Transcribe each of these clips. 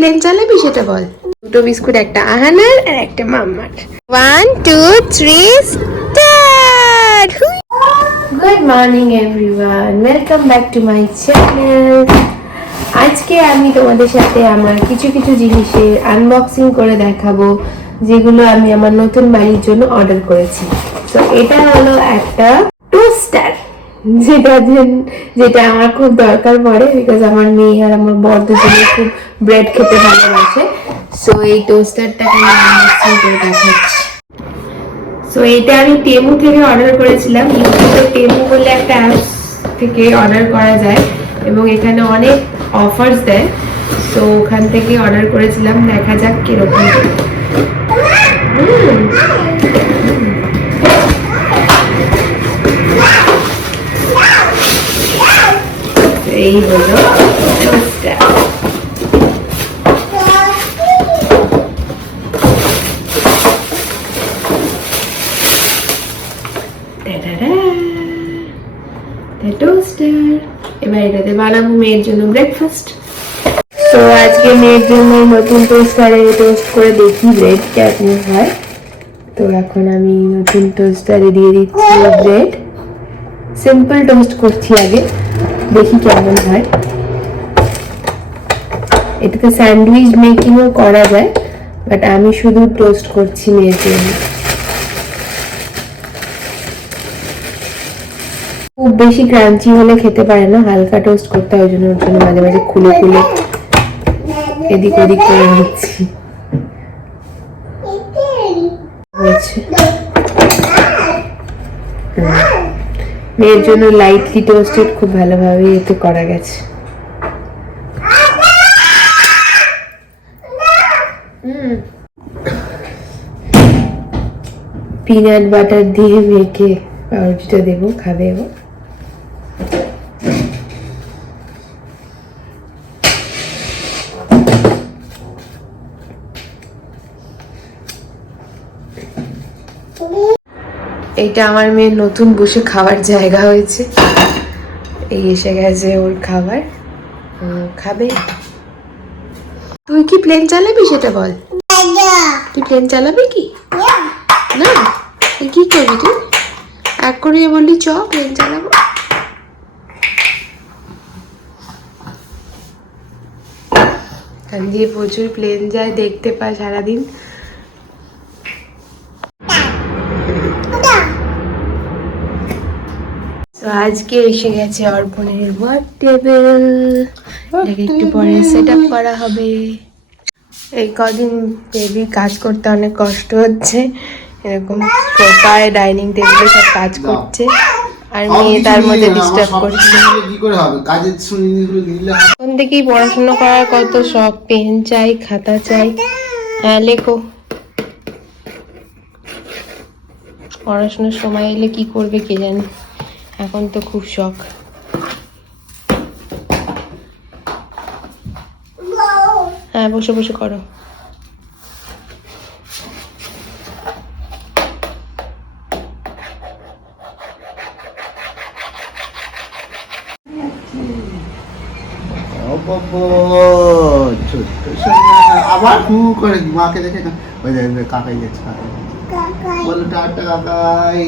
Plane চালাবি সেটা বল। দুটো biscuit, একটা আহানার আর একটা মাম্মার। One two three good morning everyone welcome back to my channel আজকে আমি তোমাদের সাথে আমার কিছু কিছু জিনিসের আনবক্সিং করে দেখাবো, যেগুলো আমি আমার নতুন বাড়ির জন্য অর্ডার করেছি। তো এটা হলো একটা টোস্টার যেটা যেটা আমার খুব দরকার পড়ে বিকজ আমার মেয়ে আর আমার বর দুজনে খুব ব্রেড খেতে ভালোবাসে। সো এই টোস্টারটাকে আমি করে দেখাচ্ছি। সো এটা আমি টেমু থেকে অর্ডার করেছিলাম। ইউটিউবে টেমু বলে একটা অ্যাপস থেকে অর্ডার করা যায় এবং এখানে অনেক অফার্স দেয়। তো ওখান থেকে অর্ডার করেছিলাম। দেখা যাক কীরকম এই হলো মেয়ের জন্য ব্রেকফাস্ট তো আজকে মেয়ের জন্য নতুন টোস্টারে টোস্ট করে দেখি ব্রেড কেমন হয়। এখন আমি নতুন টোস্টারে দিয়ে দিচ্ছি ব্রেড সিম্পল টোস্ট করছি আগে। দেখি কেমন হয়। এটাতে স্যান্ডউইচ মেকিংও করা যায়, বাট আমি শুধু টোস্ট করছি মেয়ের জন্য খুব বেশি ক্রাঞ্চি হলে খেতে পারে না, হালকা টোস্ট করতে হয় জন্য ওর জন্য মাঝে মাঝে খুলে খুলে এদিক ওদিক করে নিচ্ছি। মেয়ের জন্য লাইটলি টোস্টেড খুব ভালোভাবে এতে করা গেছে। পিনাট বাটার দিয়ে মেখে পাউরুটিটা দেবো, খাবে ও। এইটা আমার মেয়ে নতুন বসে খাওয়ার জায়গা হয়েছে। এই এসে গেছে ওর খাবার। খাবে? তুই কি প্লেন চালাবি সেটা বল। তুই প্লেন চালাবি কি? না? কি করবি তুই? এক করে বললি, চ প্লেন চালাবো। দিয়ে প্রচুর প্লেন যায়, দেখতে পায় সারাদিন। তো আজকে এসে গেছে অর্পণের ওয়ার্ক টেবিল এটাকে একটু পরে সেট আপ করা হবে। এই কদিন বেবির কাজ করতে অনেক কষ্ট হচ্ছে। এরকম সোফায় ডাইনিং টেবিলে সব কাজ করছে। আর মেয়ে তার মধ্যে ডিস্টার্ব করছে। তখন থেকেই পড়াশোনা করার কত শখ। পেন চাই খাতা চাই। হ্যাঁ লেখো। পড়াশোনার সময় এলে কি করবে কে জানে। এখন তো খুব শখ। হ্যাঁ বসে বসে করো। ও বাবা, আবার হু করে মাকে দেখে ওই কাকাই যাচ্ছে কাকাই। বলো টাটা কাকাই।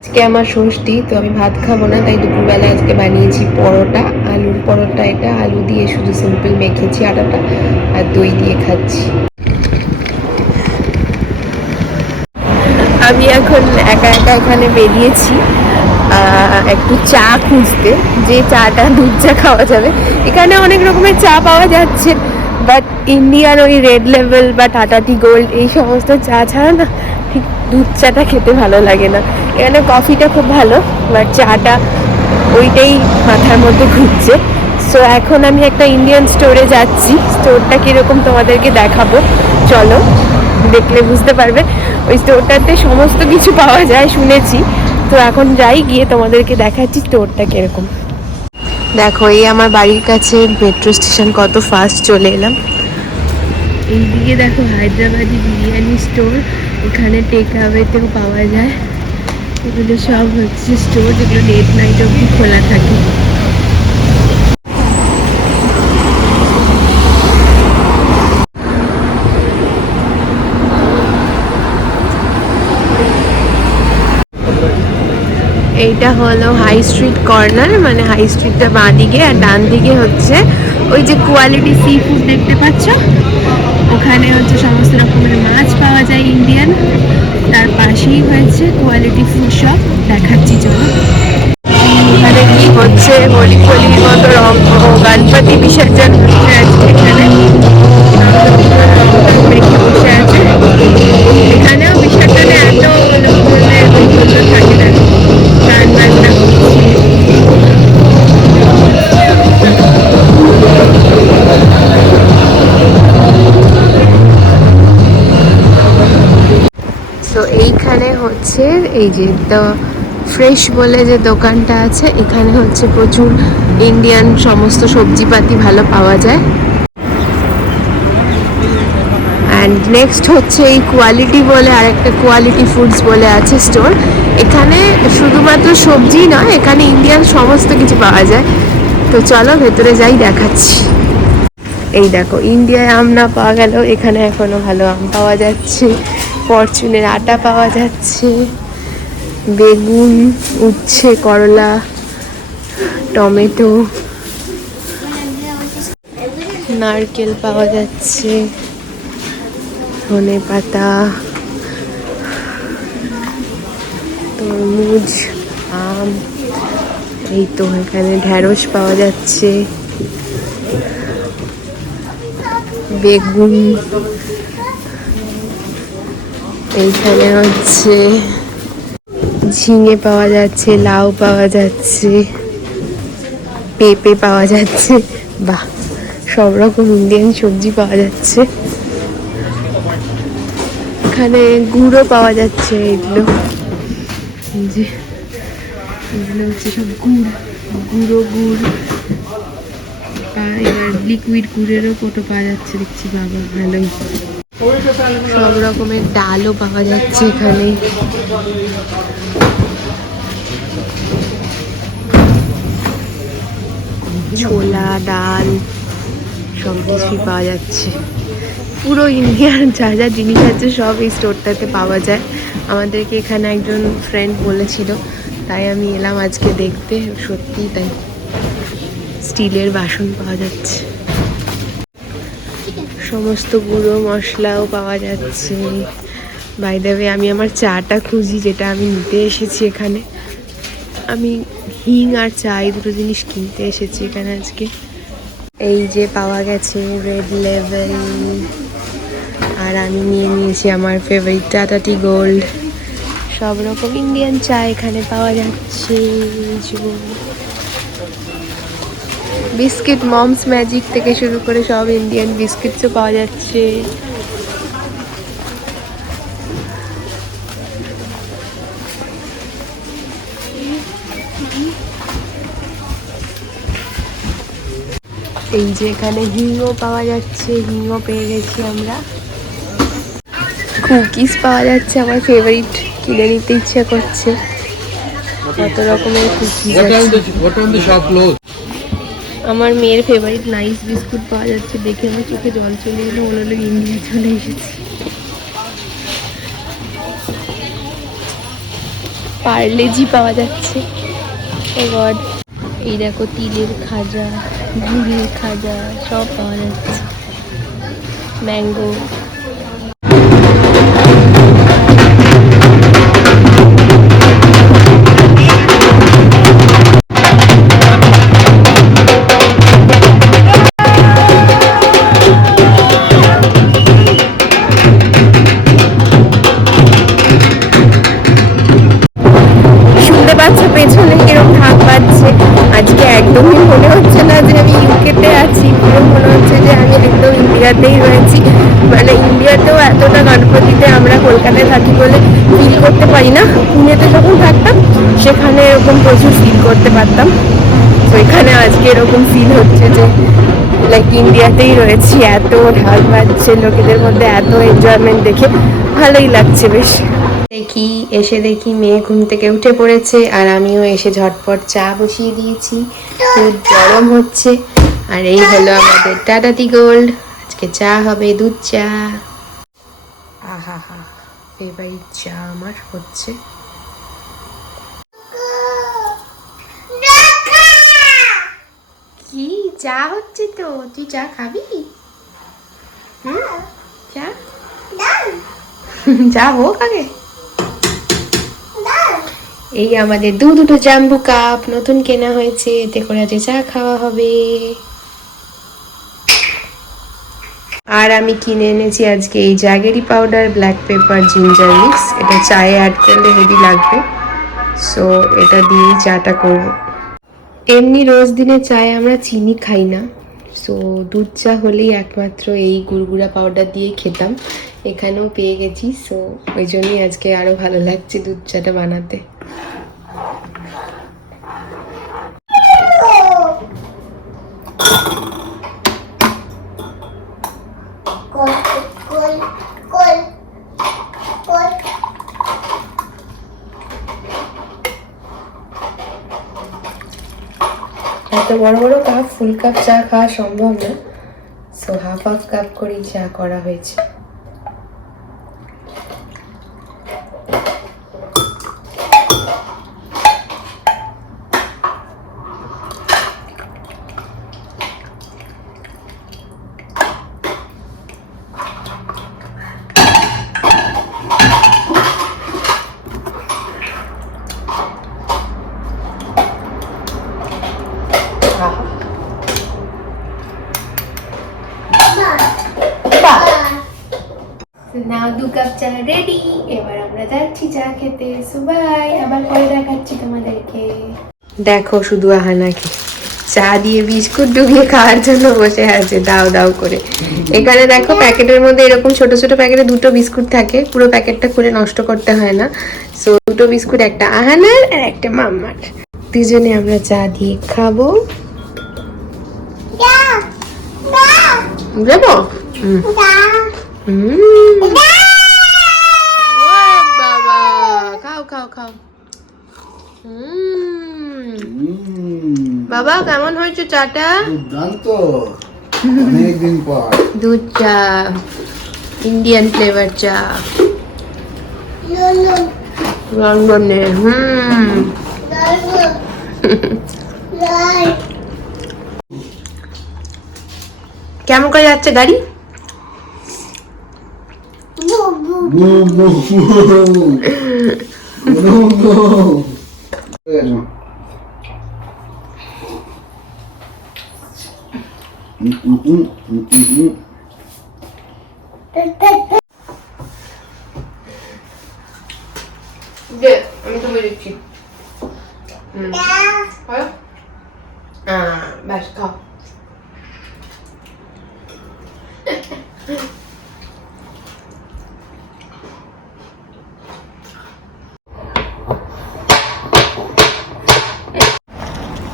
আজকে আমার ষষ্ঠী, তো আমি ভাত খাব না, তাই দুপুরবেলা আজকে বানিয়েছি পরোটা, আলুর পরোটা এটা, আলু দিয়ে শুধু সিম্পল মেখেছি আটাটা, আর দই দিয়ে খাচ্ছি। আমি এখন একা একা এখানে বেরিয়েছি একটু চা খুঁজতে, যে চাটা দুধ চা খাওয়া যাবে। এখানে অনেক রকমের চা পাওয়া যাচ্ছে। বাট ইন্ডিয়ান ওই রেড লেভেল বা টাটা টি গোল্ড এই সমস্ত চা ছাড়া না ঠিক দুধ চাটা খেতে ভালো লাগে না। এখানে কফিটা খুব ভালো, বাট চাটা ওইটাই মাথার মধ্যে ঘুরছে। সো এখন আমি একটা ইন্ডিয়ান স্টোরে যাচ্ছি। স্টোরটা কীরকম তোমাদেরকে দেখাবো। চলো, দেখলে বুঝতে পারবে। ওই স্টোরটাতে সমস্ত কিছু পাওয়া যায়, শুনেছি। তো এখন যাই, গিয়ে তোমাদেরকে দেখাচ্ছি স্টোরটা কীরকম। দেখো, এই আমার বাড়ির কাছে মেট্রো স্টেশন কত ফাস্ট চলে এলাম। এইদিকে দেখো হায়দ্রাবাদি বিরিয়ানি স্টোর এখানে টেক আওয়েতেও পাওয়া যায়। এগুলো সব হচ্ছে স্টোর যেগুলো লেট নাইট অবধি খোলা থাকে। এইটা হলো হাই স্ট্রিট কর্নার মানে হাই স্ট্রিটটা বাঁ দিকে আর ডান দিকে হচ্ছে ওই যে কোয়ালিটি সি ফুড দেখতে পাচ্ছ? ওখানে হচ্ছে সমস্ত রকমের মাছ পাওয়া যায় ইন্ডিয়ান। তার পাশেই হয়েছে কোয়ালিটি ফুড শপ, দেখাচ্ছি চলো। এখানে কি হচ্ছে? হোলি হোলির মতো রং গণপতি বিসর্জন হচ্ছে আজকে এখানে। বসে আছে এখানেও বিসর্জনে হচ্ছে এই যে দ্য ফ্রেশ বলে যে দোকানটা আছে, এখানে হচ্ছে প্রচুর ইন্ডিয়ান সমস্ত সবজিপাতি ভালো পাওয়া যায়। অ্যান্ড নেক্সট হচ্ছে এই কোয়ালিটি বলে, আরেকটা কোয়ালিটি ফুডস বলে আছে স্টোর এখানে শুধুমাত্র সবজি নয়, এখানে ইন্ডিয়ান সমস্ত কিছু পাওয়া যায়। তো চলো ভেতরে যাই, দেখাচ্ছি। এই দেখো ইন্ডিয়ায় আম না পাওয়া গেল এখানে এখনও ভালো আম পাওয়া যাচ্ছে। ফরচুনের আটা পাওয়া যাচ্ছে, বেগুন, উচ্ছে, করলা, টমেটো, নারকেল পাওয়া যাচ্ছে, ধনে পাতা, তরমুজ, আম, এই তো এখানে ঢ্যাঁড়স পাওয়া যাচ্ছে, বেগুন এইখানে হচ্ছে ঝিঙে পাওয়া যাচ্ছে, লাউ পাওয়া যাচ্ছে, পেঁপে পাওয়া যাচ্ছে, বাহ, সব রকম ইন্ডিয়ান সবজি পাওয়া যাচ্ছে। এখানে গুঁড়ো পাওয়া যাচ্ছে, এগুলো। যে, এগুলো হচ্ছে সব গুড় গুঁড়ো গুড়। আর লিকুইড গুড়েরও কোটো পাওয়া যাচ্ছে, দেখছি বাবা ভালোই। সব রকমের ডালও পাওয়া যাচ্ছে এখানে। ছোলা, ডাল, সব কিছুই পাওয়া যাচ্ছে। পুরো ইন্ডিয়ান যা যা জিনিস আছে সব এই স্টোরটাতে পাওয়া যায়। আমাদেরকে এখানে একজন ফ্রেন্ড বলেছিল, তাই আমি এলাম আজকে দেখতে। সত্যি তাই। স্টিলের বাসন পাওয়া যাচ্ছে। সমস্ত গুঁড়ো মশলাও পাওয়া যাচ্ছে। বাই দ্য ওয়ে আমি আমার চাটা খুঁজি, যেটা আমি নিতে এসেছি এখানে। আমি হিং আর চা এই দুটো জিনিস কিনতে এসেছি এখানে আজকে। এই যে পাওয়া গেছে রেড লেভেল আর আমি নিয়ে নিয়েছি আমার ফেভারিট টাটা টি গোল্ড সব রকম ইন্ডিয়ান চা এখানে পাওয়া যাচ্ছে বিস্কিট মমস ম্যাজিক থেকে শুরু করে সব ইন্ডিয়ান বিস্কিটসও পাওয়া যাচ্ছে। এই যে এখানে হিংও পাওয়া যাচ্ছে হিংও পেয়ে গেছি আমরা। কুকিজ পাওয়া যাচ্ছে আমার ফেভারিট কিনে নিতে ইচ্ছা করছে। কত রকমের কুকিজ আমার মেয়ের ফেভারিট নাইস বিস্কুট পাওয়া যাচ্ছে দেখে আমার চোখে জল চলে এলো, মনে হলো ইন্ডিয়া চলে এসেছি। পার্লেজি পাওয়া যাচ্ছে। ও এই দেখো তিলের খাজা গুড়ের খাজা, সব পাওয়া যাচ্ছে। ম্যাঙ্গো ইন্ডিয়াতেই রয়েছি। মানে ইন্ডিয়াতেও এতটা গণপতিতে আমরা কলকাতায় থাকি বলে ফিল করতে পারি না। পুনেতে যখন থাকতাম, সেখানে এরকম প্রচুর ফিল করতে পারতাম। তো এখানে আজকে এরকম ফিল হচ্ছে যে লাইক ইন্ডিয়াতেই রয়েছি। এত ঢাক বাজছে লোকেদের মধ্যে, এত এনজয়মেন্ট দেখে ভালোই লাগছে বেশ। দেখি, এসে দেখি মেয়ে ঘুম থেকে উঠে পড়েছে আর আমিও এসে ঝটপট চা বসিয়ে দিয়েছি। দুধ গরম হচ্ছে। আর এই হলো আমাদের টাটাটি গোল্ড। আজকে চা হবে দুধ চা। আহা হা ফেভারিট চা আমার হচ্ছে। কি? চা হচ্ছে তো। তুই চা খাবি? হুম? চা? চা হোক আগে। এই আমাদের দু দুটো জাম্বু কাপ নতুন কেনা হয়েছে। এতে করে আজকে চা খাওয়া হবে। আর আমি কিনে এনেছি আজকে এই jaggery powder black pepper ginger mix এটা চায়ে অ্যাড করলে হেভি লাগবে। সো এটা দিয়েই চাটা করব। এমনি রোজ দিনে চায়ে আমরা চিনি খাই না। সো দুধ চা হলেই একমাত্র এই গুড়গুড়া পাউডার দিয়ে খেতাম। এখানেও পেয়ে গেছি। সো ওই জন্যই আজকে আরও ভালো লাগছে দুধ চাটা বানাতে। এত বড় বড় কাপ ফুল কাপ চা খাওয়া সম্ভব না। সো হাফ হাফ কাপ করেই চা করা হয়েছে আহা। নাও দু কাপ চা রেডি এবার আমরা যাচ্ছি চা খেতে সুবাই আবার পরে দেখাচ্ছি তোমাদেরকে দেখো শুধু আহানাকে চা দিয়ে বিস্কুট ডুবিয়ে খাওয়ার জন্য বসে আছে দাও দাও করে। এখানে দেখো প্যাকেটের মধ্যে এরকম ছোট ছোট প্যাকেটে দুটো বিস্কুট থাকে পুরো প্যাকেটটা খুলে নষ্ট করতে হয় না। সো দুটো বিস্কুট একটা আহানার আর একটা মাম্মার। দুজনে আমরা চা দিয়ে খাব। দেবো? খাও খাও খাও। হুম, বাবা কেমন হয়েছে চাটা? দুর্দান্ত। অনেকদিন পর। দুধ চা ইন্ডিয়ান ফ্লেভার চা। হুম। কেমন করে যাচ্ছে গাড়ি। হয়ে গেছে। উম, উম, উম, উম, উম, উম। দে আমি তুমি দিচ্ছি হুম হয় আহ, ব্যাস খাও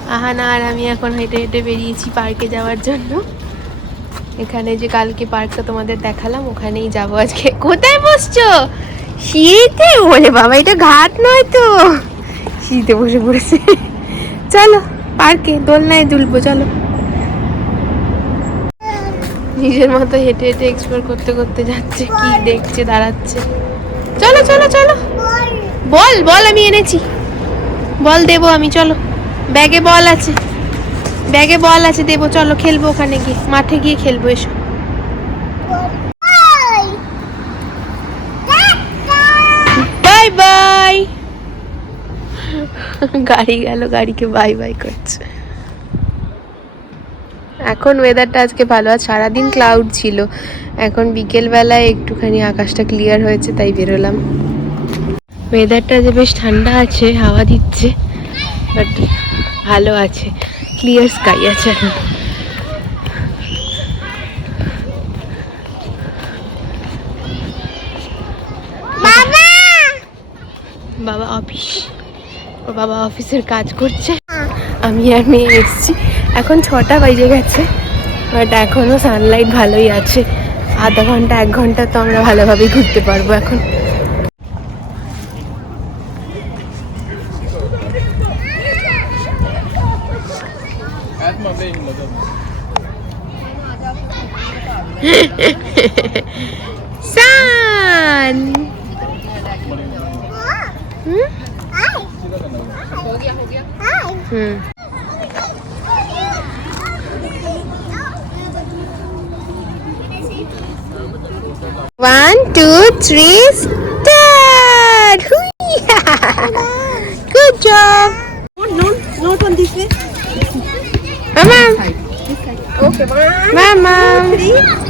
আহানা আর আমি এখন হেঁটে হেঁটে বেরিয়েছি পার্কে যাওয়ার জন্য। এখানে যে কালকে পার্কটা তোমাদের দেখালাম, ওখানেই যাব আজকে। কোথায় বসছো? শীতে বলে বাবা, এটা ঘাট নয় তো। শীতে বসে পড়েছে। চলো পার্কে দোলনায় দুলবো, চলো। নিজের মতো হেঁটে হেঁটে এক্সপ্লোর করতে করতে যাচ্ছে, কি দেখছে, দাঁড়াচ্ছে। চলো চলো চলো। বল বল, আমি এনেছি। বল দেবো আমি, চলো। ব্যাগে বল আছে। ব্যাগে বল আছে, দেবো, চলো খেলব ওখানে গিয়ে, মাঠে গিয়ে খেলব, এসো। Bye bye. গাড়ি গেল, গাড়িকে বাই বাই করছে। এখন ওয়েদারটা আজকে ভালো, আর সারাদিন ক্লাউড ছিল। এখন বিকেলবেলায় একটুখানি আকাশটা ক্লিয়ার হয়েছে, তাই বেরোলাম। ওয়েদারটা যে বেশ ঠান্ডা আছে, হাওয়া দিচ্ছে বাট ভালো আছে। ক্লিয়ার স্কাই আছে এখন। বাবা! অফিস। ও বাবা অফিসের কাজ করছে। আমি আর মেয়ে এসেছি। এখন ছটা বাজে গেছে বাট এখনও সানলাইট ভালোই আছে। আধা ঘণ্টা এক ঘণ্টা তো আমরা ভালোভাবেই ঘুরতে পারব এখন। Sun. Hmm? Hmm. One, two, three, start! Good job! No, not on this way. Mama! Okay, one, Mama! Two, three.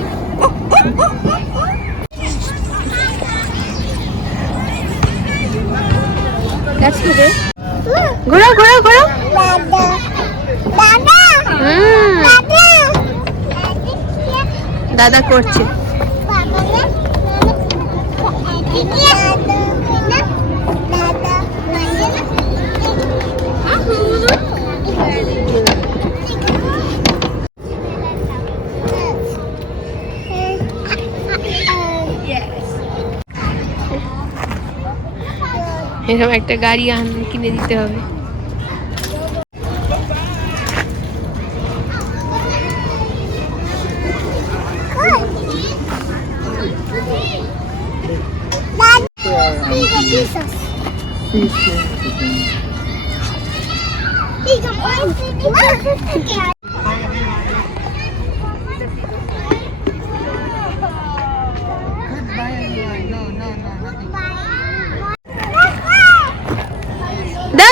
That's good. ঘোরো ঘোরো ঘোরো দাদা করছে এরকম একটা গাড়ি আন কিনে দিতে হবে।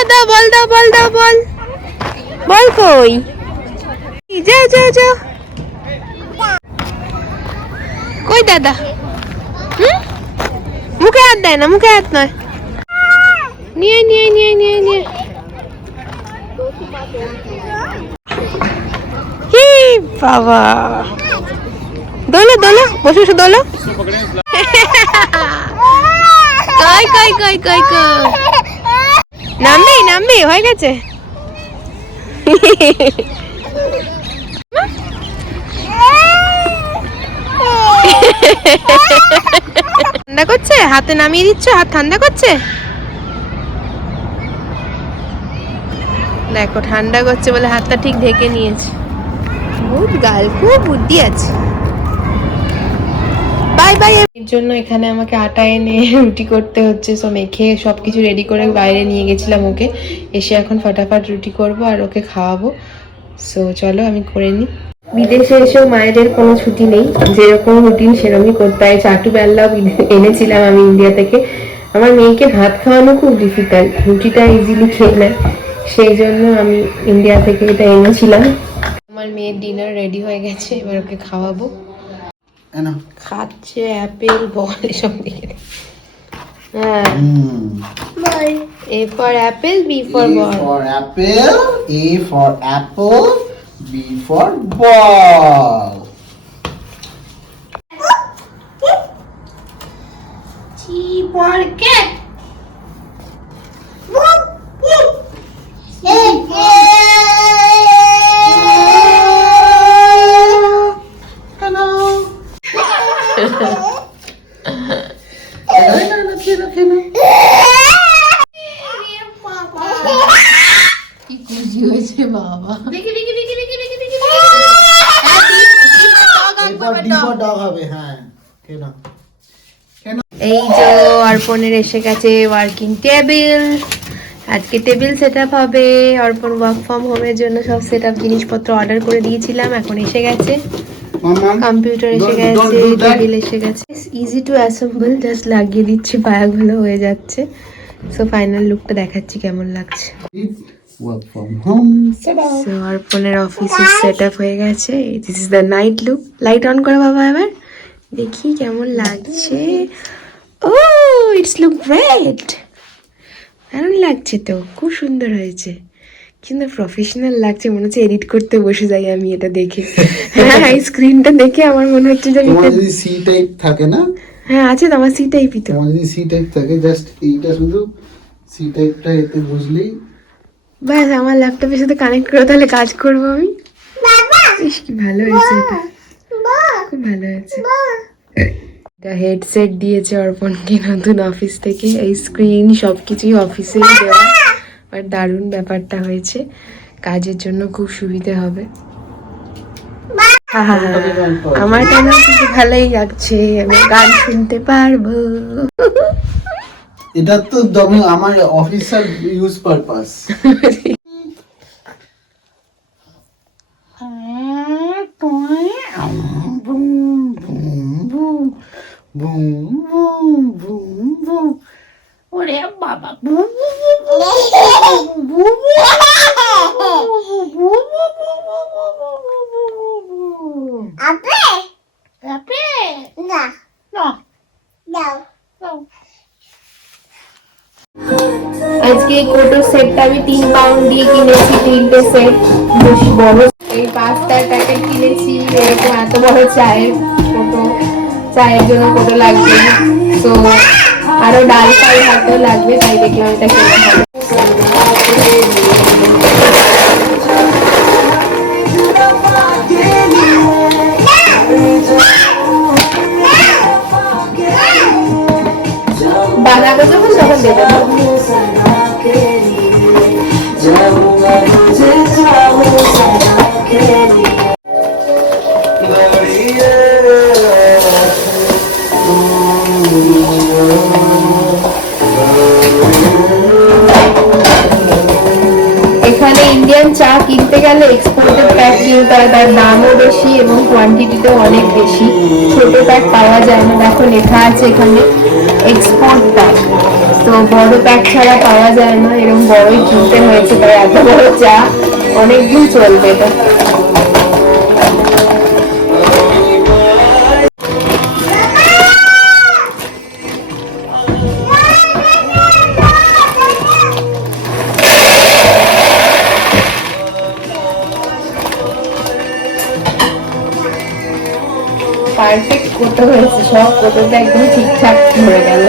দাও বল দাও বল দাও বল। বল কই? যাও যাও যাও কই দাদা? হুম? মুখে হাত দেয় না মুখে হাত নয়। নিয়ে নিয়ে নিয়ে নিয়ে নিয়ে। হি বাবা। দোলো দোলো বসে বসে দোলো। কই কই কই কই কই? নামবি নামবি হয়ে গেছে। ঠান্ডা করছে? হাতে নামিয়ে দিচ্ছ? হাত ঠান্ডা করছে? দেখো ঠান্ডা করছে বলে হাতটা ঠিক ঢেকে নিয়েছে। বহুত গাল খুব বুদ্ধি আছে। বাই বাই জন্য এখানে আমাকে আটা এনে রুটি করতে হচ্ছে। সো মেখে সব কিছু রেডি করে বাইরে নিয়ে গেছিলাম ওকে। এসে এখন ফটাফট রুটি করব আর ওকে খাওয়াবো। সো চলো আমি করে নিই। বিদেশে এসেও মায়েদের কোনো ছুটি নেই। যেরকম রুটিন সেরকমই করতে হয়। চাটু বেল্লাও এনেছিলাম আমি ইন্ডিয়া থেকে। আমার মেয়েকে ভাত খাওয়ানো খুব ডিফিকাল্ট রুটিটা ইজিলি খেয়ে নেয়। সেই জন্য আমি ইন্ডিয়া থেকে এটা এনেছিলাম। আমার মেয়ের ডিনার রেডি হয়ে গেছে। এবার ওকে খাওয়াবো। খাচ্ছে অ্যাপেল বল এসব দেখে হ্যাঁ। A for apple B for ball for apple, A for apple, B for ball cat. Hello. Hello, hello, hello. কি খুশি হয়েছে বাবা দেখি দেখি দেখি দেখি দেখি দেখি হবে হ্যাঁ কেন এই যে অর্পণের এসে গেছে ওয়ার্কিং টেবিল আজকে টেবিল সেট আপ হবে। অর্পণ ওয়ার্ক ফ্রম হোমের জন্য সব সেট আপ জিনিসপত্র অর্ডার করে দিয়েছিলাম এখন এসে গেছে। কম্পিউটার এসে গেছে. টেবিল এসে গেছে। ইজি টু অ্যাসেম্বল জাস্ট লাগিয়ে দিচ্ছি পায়াগুলো হয়ে যাচ্ছে। সো ফাইনাল লুকটা দেখাচ্ছি কেমন লাগছে। ওয়ার্ক ফ্রম হোম সেটা আপ হয়ে গেছে। This is the night look light on করে বাবা এবার। দেখি কেমন লাগছে। ও ইটস লুক গ্রেট দারুণ লাগছে তো। খুব সুন্দর হয়েছে। কিন্তু প্রফেশনাল লাগছে। মনে হচ্ছে এডিট করতে বসে যাই আমি এটা দেখে। হ্যাঁ স্ক্রিনটা দেখে আমার মনে হচ্ছে যে তোমার যদি সি টাইপ থাকে না? হ্যাঁ আছে তো আমার সি টাইপই তো। তোমার যদি সি টাইপ থাকে জাস্ট এইটা শুধু সি টাইপটা এতে বুঝলেই ব্যাস আমার ল্যাপটপের সাথে কানেক্ট করে তাহলে কাজ করব আমি। ইস কি ভালো হয়েছে এটা। খুব ভালো হয়েছে। এটা হেডসেট দিয়েছে অর্পণকে নতুন অফিস থেকে। এই স্ক্রিন সব কিছুই অফিসেই দেওয়া। আর দারুণ ব্যাপারটা হয়েছে। কাজের জন্য খুব সুবিধে হবে। আমার কেন ভালোই লাগছে। আমি গান শুনতে পারব। এটা তো দমে আমার officer use purpose boom boom boom তিনটে সেট বেশ বড় এই পাস্তার প্যাকেট কিনেছি, এরকম এত বড় চায়ের ফটো চায়ের জন্য ফটো লাগবে। তো আরও ডাল ফাল হাতেও লাগবে, তাই দেখলাম এটা কেনা হবে। বেশি ছোট প্যাক পাওয়া যায় না। দেখো, লেখা আছে এখানে এক্সপোর্ট প্যাক তো বড় প্যাক ছাড়া পাওয়া যায় না। এরকম বড়ই কিনতে হয়েছে, তাই এত বড় চা। অনেকদিন চলবে এটা। কোটো হয়েছে, সব কোটোতে একদম ঠিকঠাক ধরে গেল।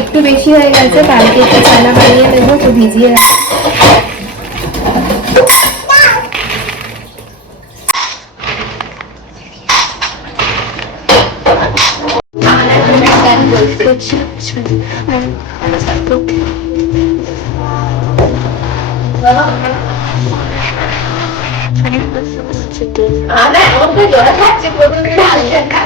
একটু বেশি হয়ে গেছে কালকে একটু ছানা বানিয়ে দেবো, তো ভিজিয়ে 有了他 ratus.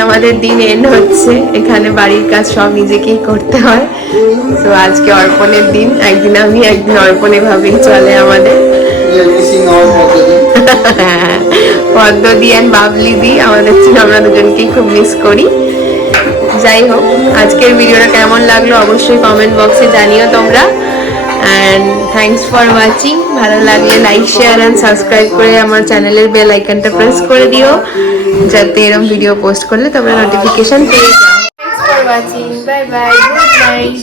আমাদের দিন এন্ড হচ্ছে। এখানে বাড়ির কাজ সব নিজেকেই করতে হয়। তো আজকে অর্পণের দিন। একদিন আমি, একদিন অর্পণ এভাবেই চলে আমাদের. পদ্মদি অ্যান্ড বাবলি দি, আমাদের আমরা দুজনকেই খুব মিস করি। যাই হোক, আজকের ভিডিওটা কেমন লাগল অবশ্যই কমেন্ট বক্সে জানিও তোমরা। অ্যান্ড থ্যাঙ্কস ফর ওয়াচিং ভালো লাগলে লাইক শেয়ার অ্যান্ড সাবস্ক্রাইব করে আমার চ্যানেলের বেল আইকনটা প্রেস করে দিও। যাতে এরম ভিডিও পোস্ট করলে তোমরা নোটিফিকেশন পেয়ে যাও। Thanks for watching bye bye good night